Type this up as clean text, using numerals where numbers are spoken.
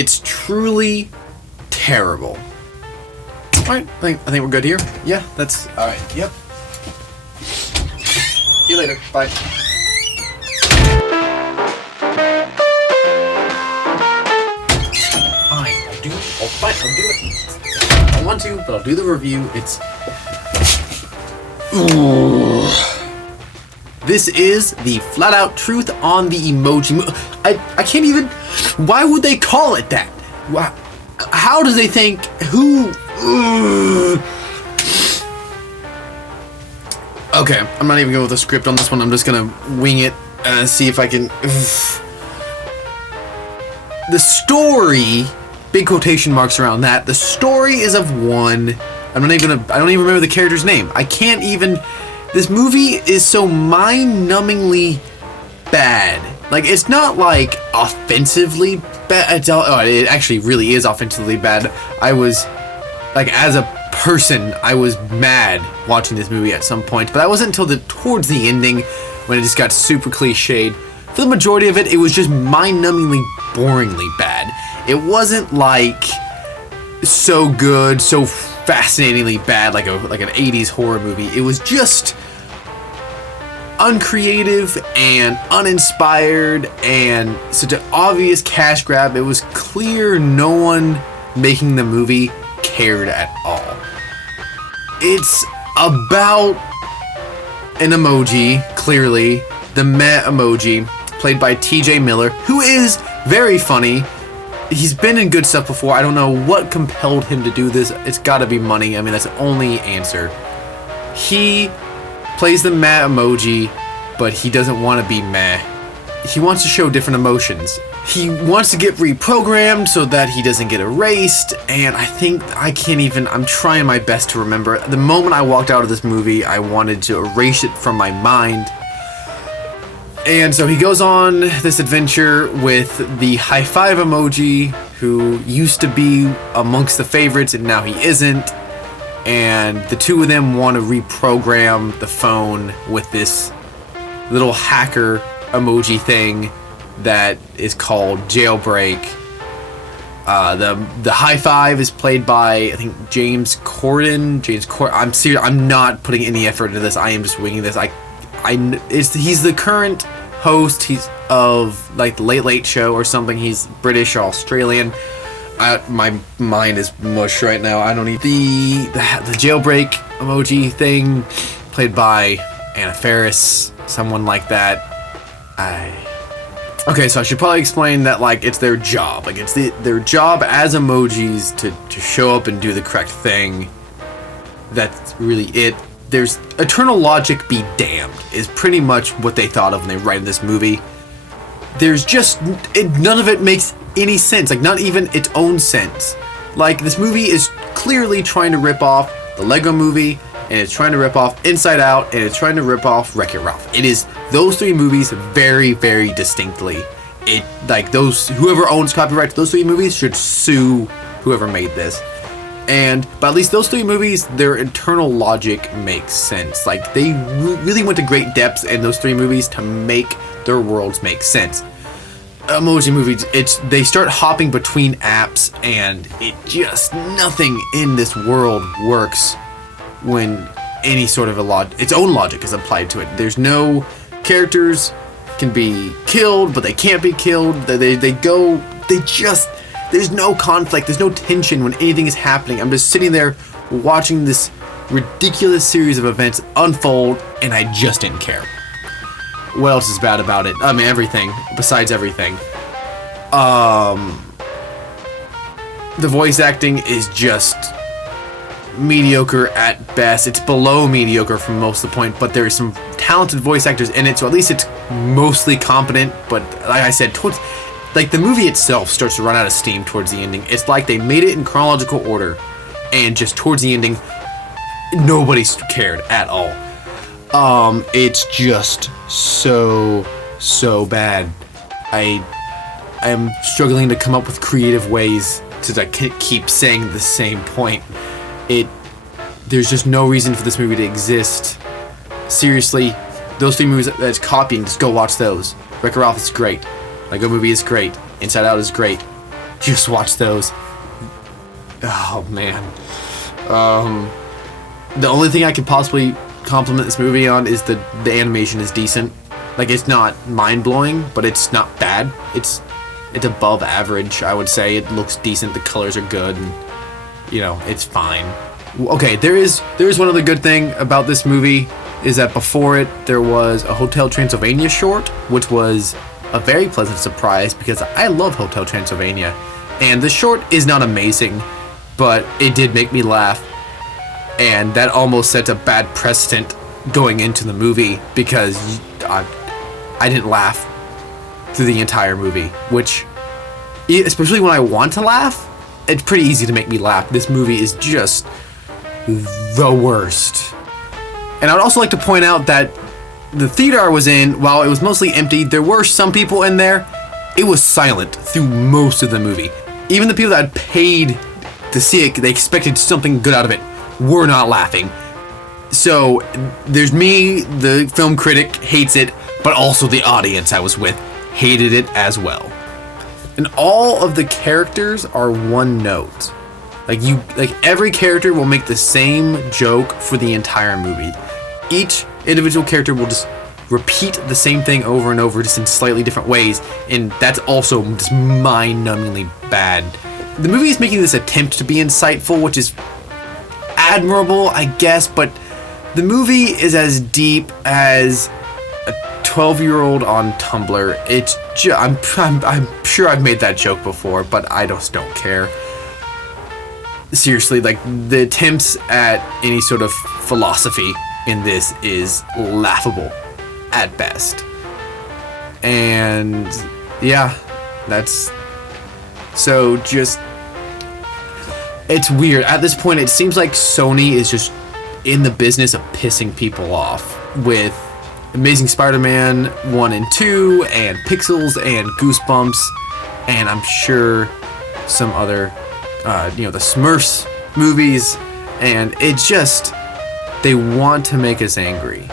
It's truly terrible. Alright, I think we're good here. Yeah, that's alright. Yep. See you later. Bye. Fine, I'll do it. I want to, but I'll do the review. This is the flat-out truth on the emoji movie. I can't even... Why would they call it that? How do they think... Who... Okay, I'm not even going with a script on this one. I'm just going to wing it. See if I can... The story... Big quotation marks around that. The story is of one. I don't even remember the character's name. I can't even... This movie is so mind-numbingly bad. Like, it's not, like, offensively bad. It actually really is offensively bad. I was, like, as a person, I was mad watching this movie at some point. But that wasn't until towards the ending when it just got super cliched. For the majority of it, it was just mind-numbingly, boringly bad. It wasn't like so good, so fascinatingly bad like an 80s horror movie. It was just uncreative and uninspired and such an obvious cash grab. It was clear no one making the movie cared at all. It's about an emoji, clearly, the meh emoji, played by TJ Miller, who is very funny. He's been in good stuff before. I don't know what compelled him to do this. It's gotta be money. I mean, that's the only answer. He plays the meh emoji, but he doesn't want to be meh. He wants to show different emotions. He wants to get reprogrammed so that he doesn't get erased, and I'm trying my best to remember. The moment I walked out of this movie, I wanted to erase it from my mind. And so he goes on this adventure with the high five emoji, who used to be amongst the favorites and now he isn't. And the two of them want to reprogram the phone with this little hacker emoji thing that is called Jailbreak. The high five is played by, I think, James Corden. I'm serious. I'm not putting any effort into this. I am just winging this. He's the current host. He's of like the Late Late Show or something. He's British or Australian. My mind is mush right now. I don't need the jailbreak emoji thing, played by Anna Faris, someone like that. Okay, so I should probably explain that, like, it's their job. Like, it's their job as emojis to show up and do the correct thing. That's really it. There's eternal logic be damned is pretty much what they thought of when they write this movie. There's just none of it makes any sense, like not even its own sense. Like, this movie is clearly trying to rip off the Lego Movie, and it's trying to rip off Inside Out, and it's trying to rip off Wreck-It Ralph. It is those three movies very, very distinctly. Whoever owns copyright to those three movies should sue whoever made this. But at least those three movies, their internal logic makes sense. Like, they really went to great depths in those three movies to make their worlds make sense. Emoji movies, they start hopping between apps, and nothing in this world works when any sort of its own logic is applied to it. There's no characters can be killed, but they can't be killed. There's no conflict, there's no tension when anything is happening. I'm just sitting there watching this ridiculous series of events unfold, and I just didn't care. What else is bad about it? I mean, everything. Besides everything. The voice acting is just mediocre at best. It's below mediocre for most of the point, but there are some talented voice actors in it, so at least it's mostly competent. But like I said, the movie itself starts to run out of steam towards the ending. It's like they made it in chronological order, and just towards the ending, nobody cared at all. It's just so bad. I am struggling to come up with creative ways to keep saying the same point. There's just no reason for this movie to exist. Seriously, those three movies that it's copying, just go watch those. Wreck-It Ralph is great. Lego Movie is great. Inside Out is great. Just watch those. Oh man. The only thing I could possibly compliment this movie on is the animation is decent. Like, it's not mind-blowing, but it's not bad. It's above average, I would say. It looks decent, the colors are good, and you know, it's fine. Okay, there is one other good thing about this movie, is that before it there was a Hotel Transylvania short, which was a very pleasant surprise because I love Hotel Transylvania. And the short is not amazing, but it did make me laugh. And that almost sets a bad precedent going into the movie because I didn't laugh through the entire movie, which, especially when I want to laugh, it's pretty easy to make me laugh. This movie is just the worst. And I would also like to point out that the theater I was in, while it was mostly empty, there were some people in there. It was silent through most of the movie. Even the people that had paid to see it, they expected something good out of it, were not laughing. So there's me, the film critic, hates it, but also the audience I was with hated it as well. And all of the characters are one note. Like every character will make the same joke for the entire movie. Each individual character will just repeat the same thing over and over, just in slightly different ways, and that's also just mind-numbingly bad. The movie is making this attempt to be insightful, which is admirable, I guess, but the movie is as deep as a 12-year-old on Tumblr. It's I'm sure I've made that joke before, but I just don't care. Seriously, like, the attempts at any sort of philosophy in this is laughable at best. And yeah, that's so just, it's weird. At this point, it seems like Sony is just in the business of pissing people off with Amazing Spider-Man 1 and 2 and Pixels and Goosebumps, and I'm sure some other the Smurfs movies, and it just, they want to make us angry.